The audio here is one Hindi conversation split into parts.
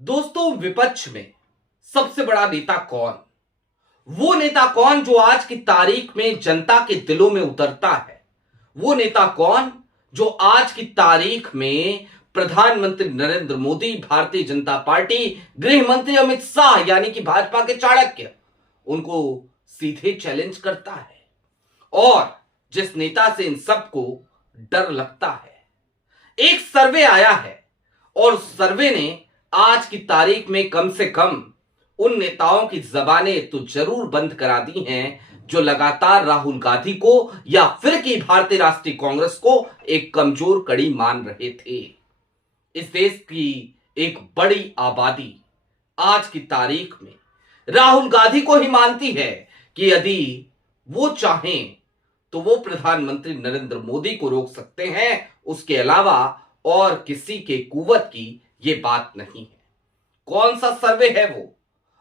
दोस्तों, विपक्ष में सबसे बड़ा नेता कौन? वो नेता कौन जो आज की तारीख में जनता के दिलों में उतरता है? वो नेता कौन जो आज की तारीख में प्रधानमंत्री नरेंद्र मोदी, भारतीय जनता पार्टी, गृह मंत्री अमित शाह यानी कि भाजपा के चाणक्य, उनको सीधे चैलेंज करता है और जिस नेता से इन सबको डर लगता है? एक सर्वे आया है और उस सर्वे ने आज की तारीख में कम से कम उन नेताओं की जबानें तो जरूर बंद करा दी हैं जो लगातार राहुल गांधी को या फिर की भारतीय राष्ट्रीय कांग्रेस को एक कमजोर कड़ी मान रहे थे। इस देश की एक बड़ी आबादी आज की तारीख में राहुल गांधी को ही मानती है कि यदि वो चाहें तो वो प्रधानमंत्री नरेंद्र मोदी को रोक सकते हैं, उसके अलावा और किसी के कुवत की ये बात नहीं है। कौन सा सर्वे है वो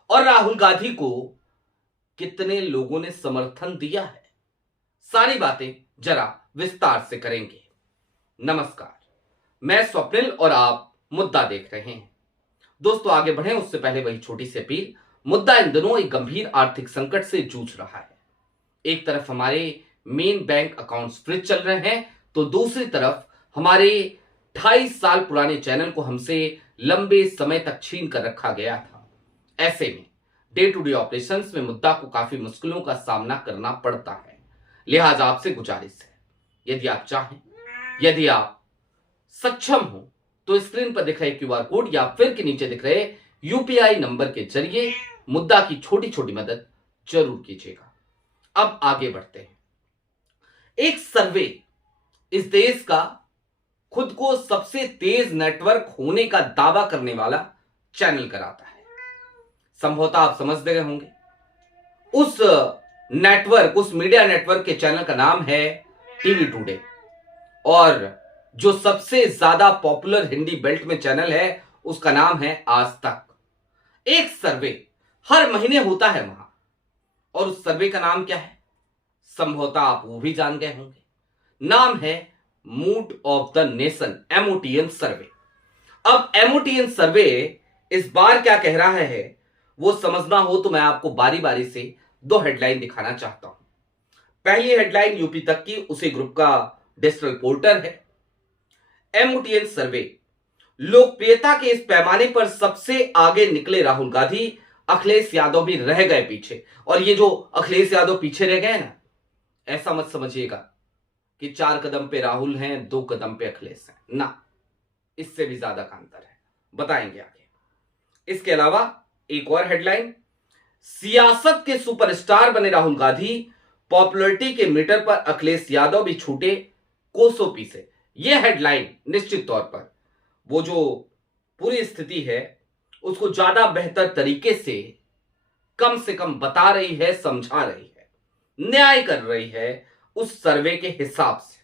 और राहुल गांधी को कितने लोगों ने समर्थन दिया है, सारी बातें जरा विस्तार से करेंगे। नमस्कार, मैं स्वप्निल और आप मुद्दा देख रहे हैं। दोस्तों, आगे बढ़े उससे पहले वही छोटी सी अपील। मुद्दा इन दिनों एक गंभीर आर्थिक संकट से जूझ रहा है। एक तरफ हमारे मेन बैंक अकाउंट्स फ्रीज चल रहे हैं तो दूसरी तरफ हमारे 28 साल पुराने चैनल को हमसे लंबे समय तक छीन कर रखा गया था। ऐसे में डे टू डे ऑपरेशंस में मुद्दा को काफी मुश्किलों का सामना करना पड़ता है। लिहाजा आपसे गुजारिश है, यदि आप चाहें, यदि आप सक्षम हो तो स्क्रीन पर दिख रहे क्यूआर कोड या फिर के नीचे दिख रहे यूपीआई नंबर के जरिए मुद्दा की छोटी छोटी मदद जरूर कीजिएगा। अब आगे बढ़ते हैं। एक सर्वे इस देश का खुद को सबसे तेज नेटवर्क होने का दावा करने वाला चैनल कराता है। संभवतः आप समझ गए होंगे उस नेटवर्क, उस मीडिया नेटवर्क के चैनल का नाम है टीवी टुडे, और जो सबसे ज्यादा पॉपुलर हिंदी बेल्ट में चैनल है उसका नाम है आज तक। एक सर्वे हर महीने होता है वहां, और उस सर्वे का नाम क्या है? संभवतः आप वो भी जान गए होंगे। नाम है मूड ऑफ द नेशन, एमओटीएन सर्वे। अब एमओटीएन सर्वे इस बार क्या कह रहा है वो समझना हो तो मैं आपको बारी बारी से दो हेडलाइन दिखाना चाहता हूं। पहली हेडलाइन यूपी तक की, उसी ग्रुप का डिजिटल पोर्टल है। एमओटीएन सर्वे, लोकप्रियता के इस पैमाने पर सबसे आगे निकले राहुल गांधी, अखिलेश यादव भी रह गए पीछे। और ये जो अखिलेश यादव पीछे रह गए ना, ऐसा मत समझिएगा कि 4 कदम पे राहुल हैं, 2 कदम पे अखिलेश हैं, ना, इससे भी ज्यादा का अंतर है, बताएंगे आगे। इसके अलावा एक और हेडलाइन, सियासत के सुपरस्टार बने राहुल गांधी, पॉपुलैरिटी के मीटर पर अखिलेश यादव भी छूटे कोसों पीछे। यह हेडलाइन निश्चित तौर पर वो जो पूरी स्थिति है उसको ज्यादा बेहतर तरीके से कम बता रही है, समझा रही है, न्याय कर रही है उस सर्वे के हिसाब से।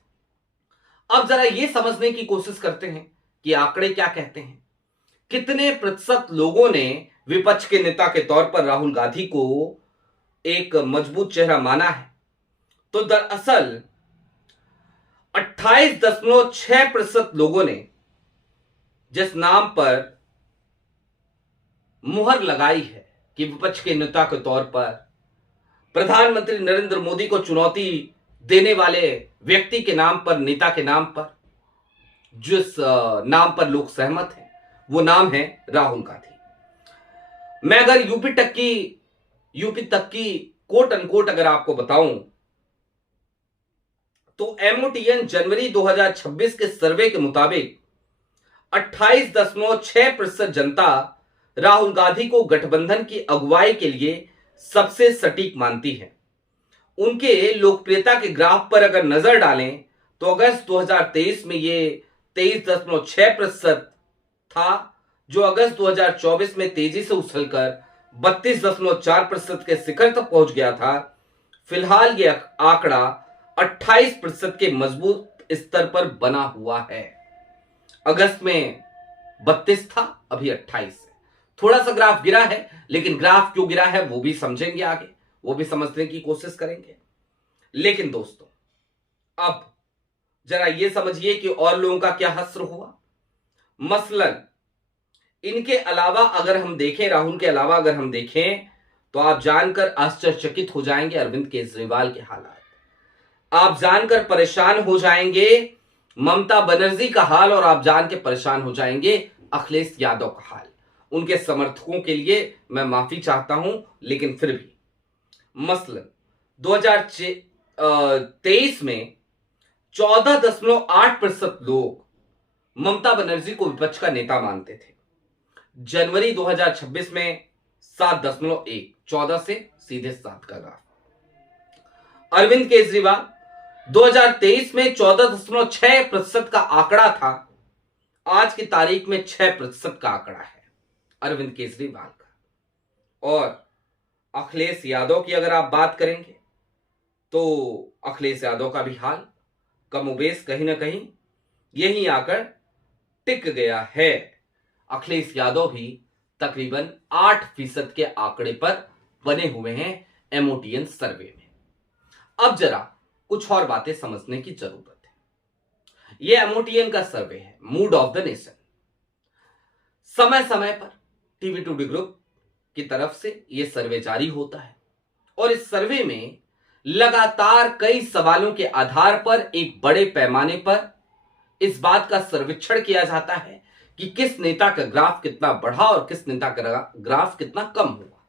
अब जरा यह समझने की कोशिश करते हैं कि आंकड़े क्या कहते हैं। कितने प्रतिशत लोगों ने विपक्ष के नेता के तौर पर राहुल गांधी को एक मजबूत चेहरा माना है? तो दरअसल 28.6% लोगों ने जिस नाम पर मुहर लगाई है कि विपक्ष के नेता के तौर पर प्रधानमंत्री नरेंद्र मोदी को चुनौती देने वाले व्यक्ति के नाम पर, नेता के नाम पर, जिस नाम पर लोग सहमत हैं वो नाम है राहुल गांधी। मैं अगर यूपी तक की कोट अनकोट अगर आपको बताऊं तो एमओटीएन जनवरी 2026 के सर्वे के मुताबिक 28.6% जनता राहुल गांधी को गठबंधन की अगुवाई के लिए सबसे सटीक मानती है। उनके लोकप्रियता के ग्राफ पर अगर नजर डालें तो अगस्त 2023 में ये 23.6% था, जो अगस्त 2024 में तेजी से उछलकर 32.4% के शिखर तक पहुंच गया था। फिलहाल ये आंकड़ा 28% के मजबूत स्तर पर बना हुआ है। अगस्त में 32 था, अभी 28 है। थोड़ा सा ग्राफ गिरा है, लेकिन ग्राफ क्यों गिरा है वो भी समझेंगे आगे, वो भी समझने की कोशिश करेंगे। लेकिन दोस्तों, अब जरा ये समझिए कि और लोगों का क्या हश्र हुआ। मसलन इनके अलावा अगर हम देखें, राहुल के अलावा अगर हम देखें, तो आप जानकर आश्चर्यचकित हो जाएंगे अरविंद केजरीवाल के हालात। आप जानकर परेशान हो जाएंगे ममता बनर्जी का हाल, और आप जान के परेशान हो जाएंगे अखिलेश यादव का हाल। उनके समर्थकों के लिए मैं माफी चाहता हूं, लेकिन फिर भी मसलन 2023 में 14.8% लोग ममता बनर्जी को विपक्ष का नेता मानते थे। जनवरी 2026 में 7.1, 14 से सीधे 7 का ग्राफ। अरविंद केजरीवाल 2023 में 14.6% का आंकड़ा था, आज की तारीख में 6% का आंकड़ा है अरविंद केजरीवाल का। और अखिलेश यादव की अगर आप बात करेंगे तो अखिलेश यादव का भी हाल कमोबेश कहीं ना कहीं यहीं आकर टिक गया है। अखिलेश यादव भी तकरीबन 8% के आंकड़े पर बने हुए हैं एमओटीएन सर्वे में। अब जरा कुछ और बातें समझने की जरूरत है। यह एमओटीएन का सर्वे है, मूड ऑफ द नेशन। समय समय पर टीवी टुडे ग्रुप की तरफ से यह सर्वे जारी होता है, और इस सर्वे में लगातार कई सवालों के आधार पर एक बड़े पैमाने पर इस बात का सर्वेक्षण किया जाता है कि किस नेता का ग्राफ कितना बढ़ा और किस नेता का ग्राफ कितना कम हुआ।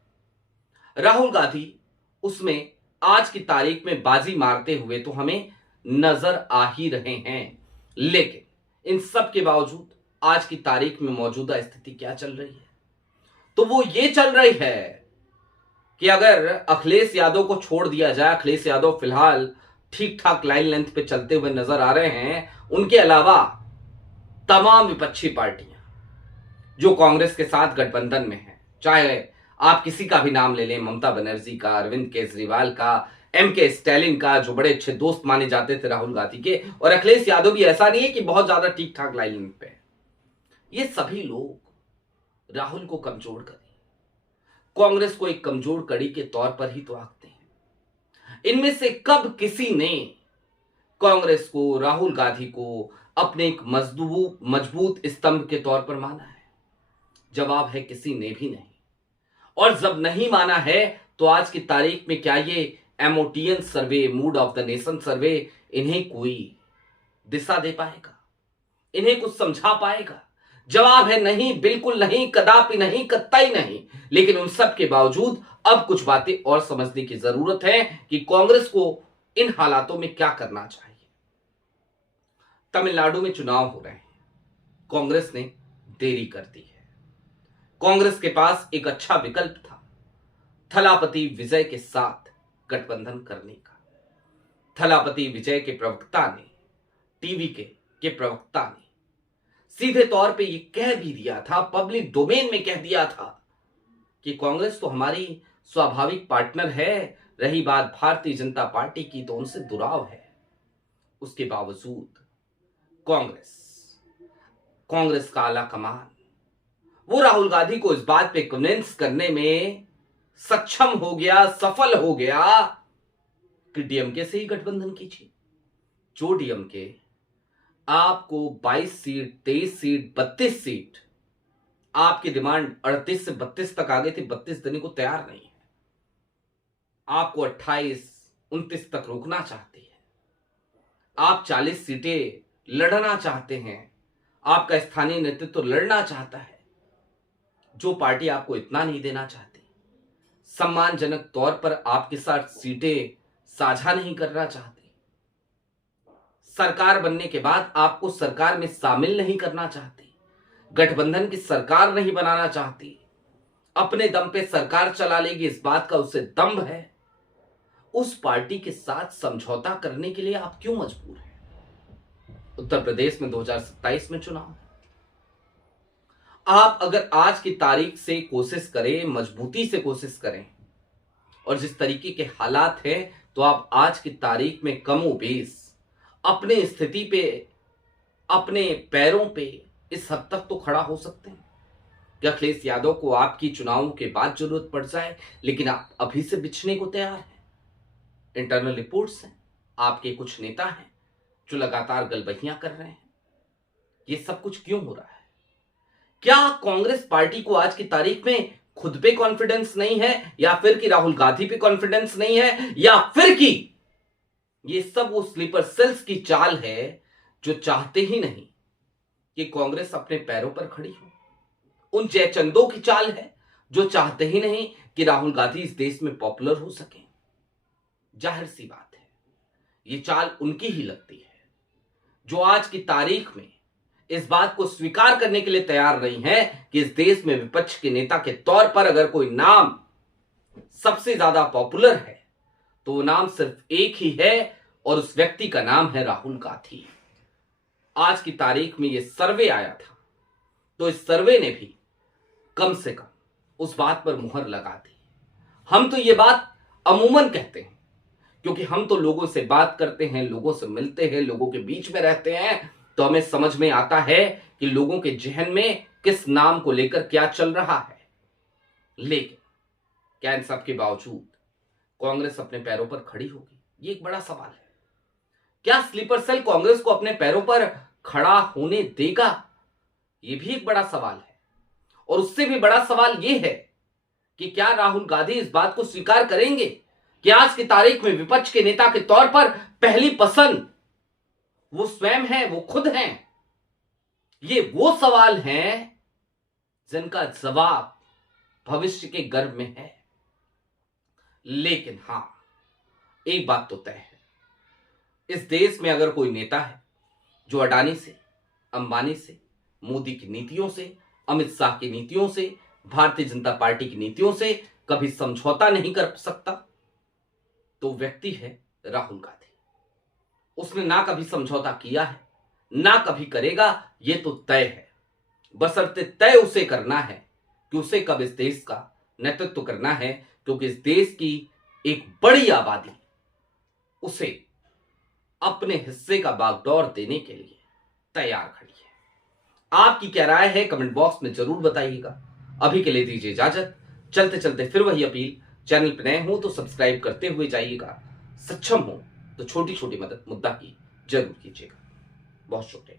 राहुल गांधी उसमें आज की तारीख में बाजी मारते हुए तो हमें नजर आ ही रहे हैं, लेकिन इन सब के बावजूद आज की तारीख में मौजूदा स्थिति क्या चल रही है? तो वो ये चल रही है कि अगर अखिलेश यादव को छोड़ दिया जाए, अखिलेश यादव फिलहाल ठीक ठाक लाइन लेंथ पे चलते हुए नजर आ रहे हैं, उनके अलावा तमाम विपक्षी पार्टियां जो कांग्रेस के साथ गठबंधन में हैं, चाहे आप किसी का भी नाम ले लें, ममता बनर्जी का, अरविंद केजरीवाल का, एमके स्टैलिन का, जो बड़े अच्छे दोस्त माने जाते थे राहुल गांधी के, और अखिलेश यादव भी ऐसा नहीं है कि बहुत ज्यादा ठीक ठाक लाइन लेंथ पे। ये सभी लोग राहुल को कमजोर करें, कांग्रेस को एक कमजोर कड़ी के तौर पर ही तो आंकते हैं। इनमें से कब किसी ने कांग्रेस को, राहुल गांधी को अपने एक मजबूत स्तंभ के तौर पर माना है? जवाब है किसी ने भी नहीं। और जब नहीं माना है तो आज की तारीख में क्या ये MOTN survey, mood of the nation survey इन्हें कोई दिशा दे पाएगा, इन्हें कुछ समझा पाएगा? जवाब है नहीं, बिल्कुल नहीं, कदापि नहीं, कतई नहीं। लेकिन उन सब के बावजूद अब कुछ बातें और समझने की जरूरत है कि कांग्रेस को इन हालातों में क्या करना चाहिए। तमिलनाडु में चुनाव हो रहे हैं, कांग्रेस ने देरी कर दी है। कांग्रेस के पास एक अच्छा विकल्प था, थलापति विजय के साथ गठबंधन करने का। थलापति विजय के प्रवक्ता ने, टीवी के प्रवक्ता ने सीधे तौर पे ये कह भी दिया था, पब्लिक डोमेन में कह दिया था कि कांग्रेस तो हमारी स्वाभाविक पार्टनर है, रही बात भारतीय जनता पार्टी की तो उनसे दुराव है। उसके बावजूद कांग्रेस का आला कमान वो राहुल गांधी को इस बात पे कन्विंस करने में सक्षम हो गया, सफल हो गया कि डीएमके से ही गठबंधन कीजिए। जो डीएमके आपको 22 सीट, 23 सीट, 32 सीट, आपकी डिमांड 38 से 32 तक आ गई थी, 32 देने को तैयार नहीं है। आपको 28, 29 तक रोकना चाहती है। आप 40 सीटें लड़ना चाहते हैं, आपका स्थानीय नेतृत्व लड़ना चाहता है। जो पार्टी आपको इतना नहीं देना चाहती, सम्मानजनक तौर पर आपके साथ सीटें साझा नहीं करना चाहती, सरकार बनने के बाद आपको सरकार में शामिल नहीं करना चाहती, गठबंधन की सरकार नहीं बनाना चाहती, अपने दम पे सरकार चला लेगी इस बात का उसे दम्भ है, उस पार्टी के साथ समझौता करने के लिए आप क्यों मजबूर हैं? उत्तर प्रदेश में 2027 में चुनाव है। आप अगर आज की तारीख से कोशिश करें, मजबूती से कोशिश करें, और जिस तरीके के हालात हैं, तो आप आज की तारीख में कमोबेश अपने स्थिति पे, अपने पैरों पे इस हद तक तो खड़ा हो सकते हैं कि अखिलेश यादव को आपकी चुनावों के बाद जरूरत पड़ जाए, लेकिन आप अभी से बिछने को तैयार हैं। इंटरनल रिपोर्ट्स हैं, आपके कुछ नेता हैं जो लगातार गलबहियां कर रहे हैं। ये सब कुछ क्यों हो रहा है? क्या कांग्रेस पार्टी को आज की तारीख में खुद पे कॉन्फिडेंस नहीं है, या फिर कि राहुल गांधी पे कॉन्फिडेंस नहीं है, या फिर कि ये सब वो स्लीपर सेल्स की चाल है जो चाहते ही नहीं कि कांग्रेस अपने पैरों पर खड़ी हो। उन जयचंदों की चाल है जो चाहते ही नहीं कि राहुल गांधी इस देश में पॉपुलर हो सके। जाहिर सी बात है, ये चाल उनकी ही लगती है जो आज की तारीख में इस बात को स्वीकार करने के लिए तैयार नहीं है कि इस देश में विपक्ष के नेता के तौर पर अगर कोई नाम सबसे ज्यादा पॉपुलर है तो वो नाम सिर्फ एक ही है, और उस व्यक्ति का नाम है राहुल गांधी। आज की तारीख में ये सर्वे आया था, तो इस सर्वे ने भी कम से कम उस बात पर मुहर लगा दी। हम तो ये बात अमूमन कहते हैं क्योंकि हम तो लोगों से बात करते हैं, लोगों से मिलते हैं, लोगों के बीच में रहते हैं, तो हमें समझ में आता है कि लोगों के जहन में किस नाम को लेकर क्या चल रहा है। लेकिन क्या इन सब के बावजूद कांग्रेस अपने पैरों पर खड़ी होगी? ये एक बड़ा सवाल है। क्या स्लीपर सेल कांग्रेस को अपने पैरों पर खड़ा होने देगा? ये भी एक बड़ा सवाल है। और उससे भी बड़ा सवाल यह है कि क्या राहुल गांधी इस बात को स्वीकार करेंगे कि आज की तारीख में विपक्ष के नेता के तौर पर पहली पसंद वो स्वयं है, वो खुद हैं? ये वो सवाल हैं जिनका जवाब भविष्य के गर्भ में है। लेकिन हां, एक बात तो तय है, इस देश में अगर कोई नेता है जो अडानी से, अंबानी से, मोदी की नीतियों से, अमित शाह की नीतियों से, भारतीय जनता पार्टी की नीतियों से कभी समझौता नहीं कर सकता, तो व्यक्ति है राहुल गांधी। उसने ना कभी समझौता किया है, ना कभी करेगा, ये तो तय है। बशर्ते तय उसे करना है कि उसे कब इस देश का नेतृत्व करना है, क्योंकि इस देश की एक बड़ी आबादी उसे अपने हिस्से का बागडोर देने के लिए तैयार खड़ी है। आपकी क्या राय है कमेंट बॉक्स में जरूर बताइएगा। अभी के लिए दीजिए इजाजत। चलते चलते फिर वही अपील, चैनल पर नए हो तो सब्सक्राइब करते हुए जाइएगा, सक्षम हो तो छोटी छोटी मदद मुद्दा की जरूर कीजिएगा। बहुत शुक्रिया।